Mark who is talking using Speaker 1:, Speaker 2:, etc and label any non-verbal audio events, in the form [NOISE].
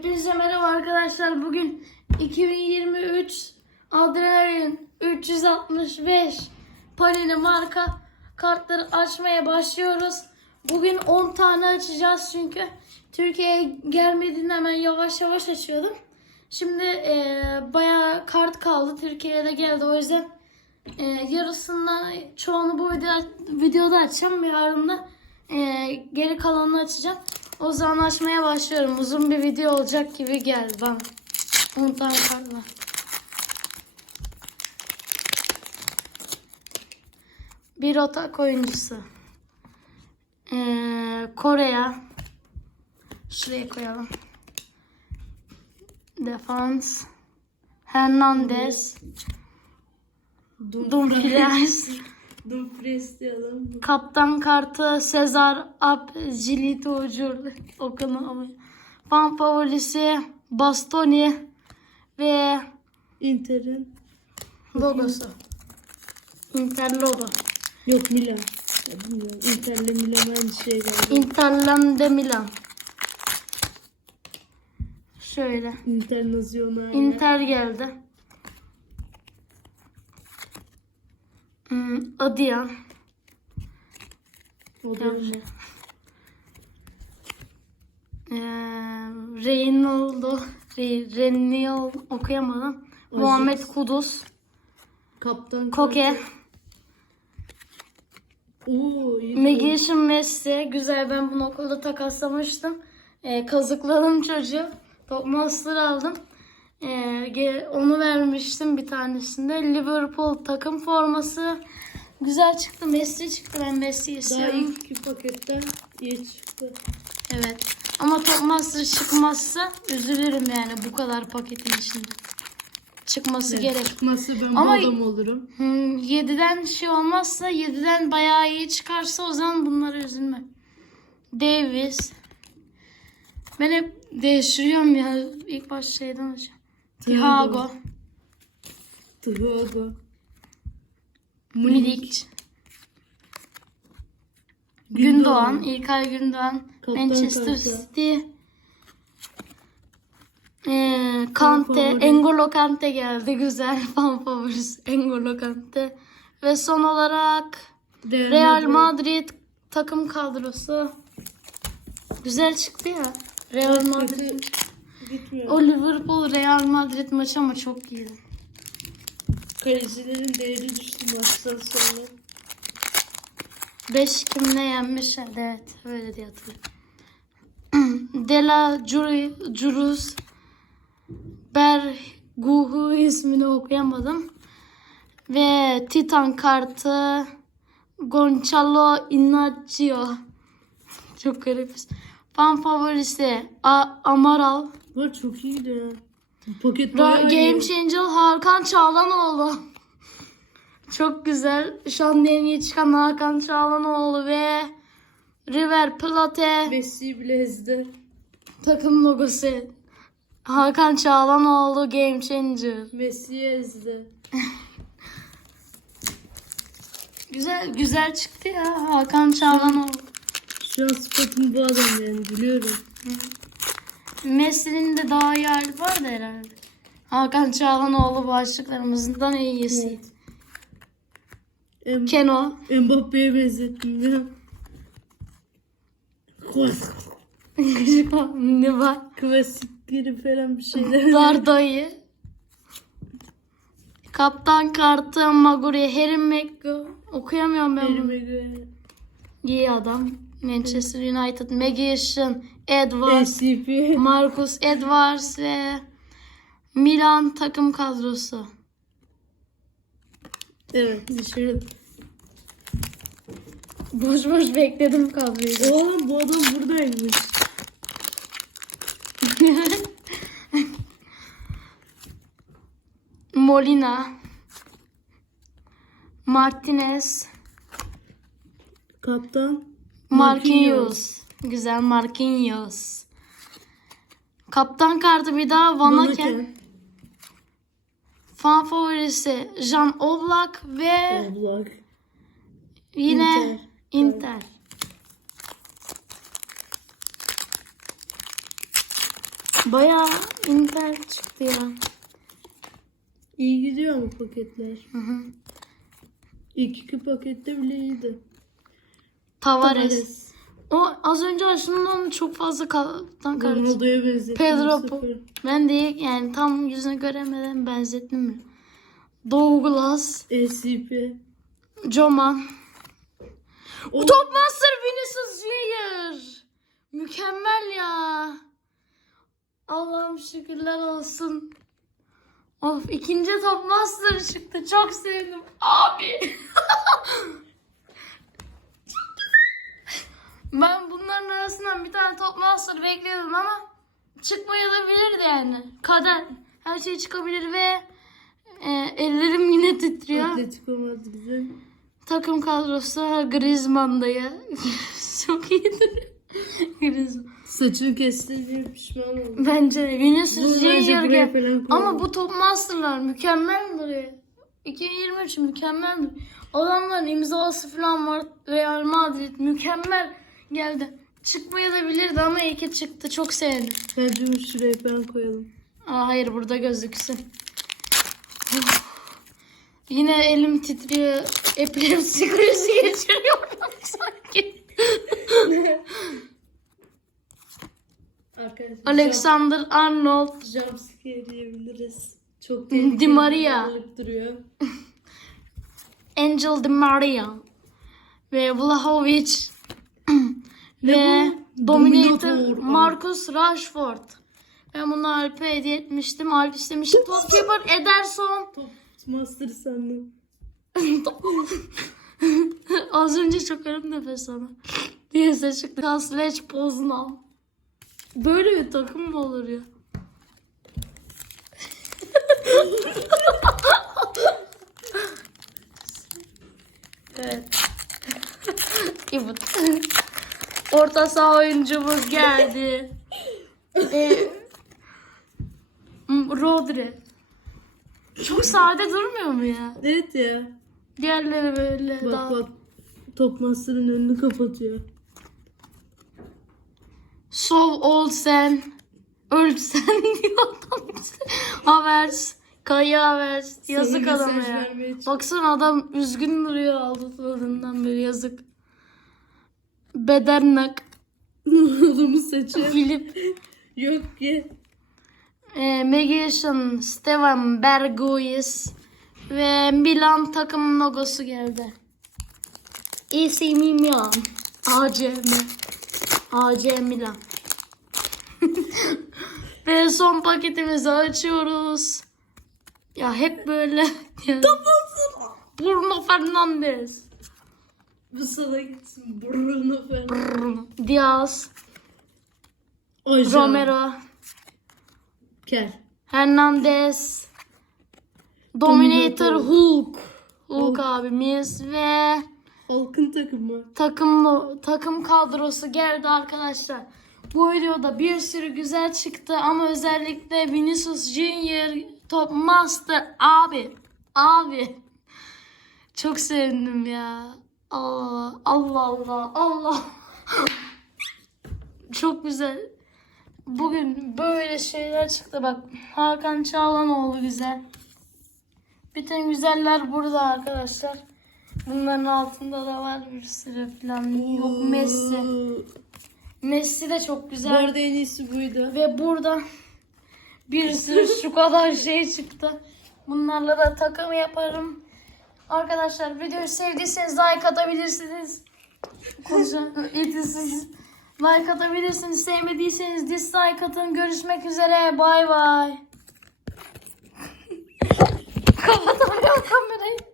Speaker 1: Hepinize merhaba arkadaşlar. Bugün 2023 Adrenalin 365 paneli marka kartları açmaya başlıyoruz. Bugün 10 tane açacağız çünkü Türkiye'ye gelmediğinde hemen yavaş yavaş açıyordum. Şimdi e, bayağı kart kaldı. Türkiye'ye de geldi. O yüzden e, yarısından çoğunu bu video, videoda açacağım. Yarın da e, geri kalanını açacağım. O zaman açmaya başlıyorum. Uzun bir video olacak gibi geldi bana. 10 tane kart var. Bir otak oyuncusu. Ee, Kore'ye. Şuraya koyalım. Defans. Hernandez. Dumfries.
Speaker 2: Dumfries diyelim.
Speaker 1: Kaptan kartı Sezar Abjilito okunamıyor. Fan favorisi Bastoni ve
Speaker 2: Inter'in.
Speaker 1: logosu. Inter logo.
Speaker 2: Yok Milan. Ya bilmiyorum. Inter'le Milan aynı şey galiba.
Speaker 1: Interland de Milan. Şöyle.
Speaker 2: Internazionale.
Speaker 1: Inter geldi.
Speaker 2: O da
Speaker 1: Yanlış. Ee, Reynoldo. Re, Renil okuyamadım. Muhammed Kudus.
Speaker 2: Kaptan.
Speaker 1: Koke.
Speaker 2: Oo.
Speaker 1: Magician Messi. Güzel ben bunu okulda takaslamıştım. Ee, kazıkladım çocuğu. Top Master aldım. Ee, onu vermiştim bir tanesinde. Liverpool takım forması. Güzel çıktı. Messi çıktı. Ben Messi'yi
Speaker 2: Daha
Speaker 1: istiyorum.
Speaker 2: ilk iki paketten iyi çıktı.
Speaker 1: Evet. Ama Top Master çıkmazsa üzülürüm yani bu kadar paketin içinde. Çıkması gerek.
Speaker 2: Çıkması ben
Speaker 1: Ama-
Speaker 2: adam olurum.
Speaker 1: Hmm, 7'den şey olmazsa 7'den bayağı iyi çıkarsa o zaman bunlara üzülme. Davis. Ben hep değiştiriyorum ya. İlk baş şeyden açacağım. Thiago.
Speaker 2: Thiago.
Speaker 1: Milik. Gündoğan. İlkay Gündoğan.
Speaker 2: Kaptan
Speaker 1: Manchester
Speaker 2: kartı.
Speaker 1: City. Ee, Kante. Engolo Kante geldi. Güzel. [LAUGHS] Fan favorisi. Engolo Kante. Ve son olarak Real Madrid takım kadrosu. Güzel çıktı ya. Real Madrid.
Speaker 2: Gitmiyor.
Speaker 1: O Liverpool Real Madrid maçı ama çok iyiydi.
Speaker 2: Kalecilerin değeri düştü maçtan sonra.
Speaker 1: 5 kimle yenmişler? Evet, öyle diye hatırlıyorum. [CLEARS THROAT] Dela Juri- Jurus Berguhu ismini okuyamadım. Ve Titan kartı Gonçalo Inacio. Çok garip. Fan favorisi A- Amaral.
Speaker 2: Var çok iyiydi Paket
Speaker 1: Ra-. Game Changer Hakan Çağlanoğlu. Çok güzel. Şu an en iyi çıkan Hakan Çağlanoğlu ve River Plate
Speaker 2: Messi ezdi.
Speaker 1: takım logosu. Hakan Çağlanoğlu Game Changer.
Speaker 2: Messi ezdi. [LAUGHS]
Speaker 1: Güzel güzel çıktı ya Hakan Çağlanoğlu.
Speaker 2: Şu an spotum bu adam yani biliyorum.
Speaker 1: Messi'nin de daha iyi hali vardı herhalde. Hakan Çağlanoğlu başlıklarımızdan en iyisi.
Speaker 2: Em
Speaker 1: Keno.
Speaker 2: Mbappe'ye benzettim ya. [LAUGHS]
Speaker 1: ne var?
Speaker 2: Klasikleri falan bir şeyler. [LAUGHS]
Speaker 1: Dardayı. Kaptan kartı Maguri Harry Maguire. Okuyamıyorum ben bunu.
Speaker 2: Elime
Speaker 1: İyi adam. Manchester United. Magician. Edwards.
Speaker 2: SCP.
Speaker 1: Marcus Edwards ve Milan takım kadrosu.
Speaker 2: Evet düşürdüm.
Speaker 1: Boş boş bekledim kadroyu.
Speaker 2: Oğlum bu adam buradaymış. [LAUGHS]
Speaker 1: Molina. Martinez.
Speaker 2: Kaptan.
Speaker 1: Marquinhos. Güzel Marquinhos. Kaptan kartı bir daha Van Aken.
Speaker 2: Vanaken.
Speaker 1: Fan favorisi Jan Oblak ve
Speaker 2: Oblak.
Speaker 1: yine
Speaker 2: Inter.
Speaker 1: Inter. Bayağı Inter çıktı ya.
Speaker 2: İyi gidiyor mu paketler?
Speaker 1: Hı hı.
Speaker 2: İki pakette bile iyiydi.
Speaker 1: Tavares. O az önce açtığımda onu çok fazla.
Speaker 2: Ronaldo'ya benzettim.
Speaker 1: Pedro
Speaker 2: bu sefer.
Speaker 1: Ben de yani tam yüzünü göremeden benzettim mi? Douglas,
Speaker 2: SCP.
Speaker 1: Joman.
Speaker 2: O-
Speaker 1: Topmaster Vinicius Junior. Mükemmel ya. Allah'ım şükürler olsun. Of ikinci Topmaster çıktı. Çok sevdim. Abi. [LAUGHS] ben bunların arasından bir tane Topmaster bekliyordum ama çıkmayabilirdi yani. Kader. Her şey çıkabilir ve e, ellerim yine titriyor.
Speaker 2: Atletico Madrid'in
Speaker 1: Takım kadrosu Griezmann'dayı. [LAUGHS] Çok iyidir. Griezmann.
Speaker 2: saçını kesti diye pişman oldum.
Speaker 1: Bence de Vinicius
Speaker 2: Bunu bence
Speaker 1: Junior
Speaker 2: buraya
Speaker 1: gel-
Speaker 2: falan koyalım.
Speaker 1: Ama bu top masterlar mükemmel duruyor. 2023 mükemmel duruyor. Adamların imzası falan var. Real Madrid mükemmel geldi. Çıkmaya da bilirdi ama iyi ki çıktı. Çok sevdim.
Speaker 2: Bence şuraya falan koyalım.
Speaker 1: Aa, hayır burada gözüksün. Yine elim titriyor. Epilepsi krizi geçiriyorum [LAUGHS] sanki.
Speaker 2: Arkadaşlar
Speaker 1: Alexander Arnold.
Speaker 2: jump, jumpscare diyebiliriz. Çok
Speaker 1: Di Maria.
Speaker 2: bir duruyor. [LAUGHS]
Speaker 1: Angel Di Maria. Ve Vlahovic. Ve
Speaker 2: bu?
Speaker 1: Dominator
Speaker 2: Dominator.
Speaker 1: Marcus Rashford. Ben bunu Alp'e hediye etmiştim. Alp istemişti. Topkeeper Ederson.
Speaker 2: Top master sandım. [LAUGHS]
Speaker 1: Az önce çok arım nefes sana. Diye ses çıktı. Kasleç Poznan. Böyle bir takım mı olur ya? evet. İbut. Orta saha oyuncumuz geldi. [LAUGHS] ee, Rodri. Çok sade durmuyor mu ya?
Speaker 2: Evet ya.
Speaker 1: Diğerleri böyle
Speaker 2: Bak
Speaker 1: daha...
Speaker 2: bak. Top master'ın önünü kapatıyor.
Speaker 1: Sov Olsen. Ölsen [LAUGHS] diyor adam. Havers. Kaya Havers. Yazık adama ya. Baksana adam üzgün duruyor aldatıldığından beri yazık. Bedernak. [LAUGHS]
Speaker 2: Adamın saçı.
Speaker 1: Filip.
Speaker 2: Yok ki.
Speaker 1: E, Magician. Stevan Bergois. Ve Milan takım logosu geldi. AC Milan. ACM. AC Milan. [LAUGHS] Ve son paketimizi açıyoruz. Ya hep böyle. Bruno Fernandes.
Speaker 2: Bu sana gitsin. Bruno.
Speaker 1: Bruno. Diaz.
Speaker 2: Ajan.
Speaker 1: Romero.
Speaker 2: Kel.
Speaker 1: Hernandez. Dominator. Hulk. Hulk
Speaker 2: Hulk.
Speaker 1: abimiz ve
Speaker 2: Halkın takımı.
Speaker 1: takım takım kadrosu geldi arkadaşlar. Bu videoda bir sürü güzel çıktı ama özellikle Vinicius Junior Top Master abi abi çok sevindim ya. Allah Allah Allah Allah. çok güzel. Bugün böyle şeyler çıktı bak. Hakan Çağlanoğlu güzel. Bütün güzeller burada arkadaşlar. Bunların altında da var bir sürü falan. Yok Messi. Messi de çok
Speaker 2: Bu
Speaker 1: güzel.
Speaker 2: arada en iyisi buydu.
Speaker 1: Ve burada bir sürü şu kadar şey çıktı. Bunlarla da takım yaparım. Arkadaşlar videoyu sevdiyseniz like atabilirsiniz. Konuşan [LAUGHS] yetişsiz. Like atabilirsiniz. Sevmediyseniz dislike atın. Görüşmek üzere. Bay bay. [LAUGHS] Kapatamıyorum kamerayı.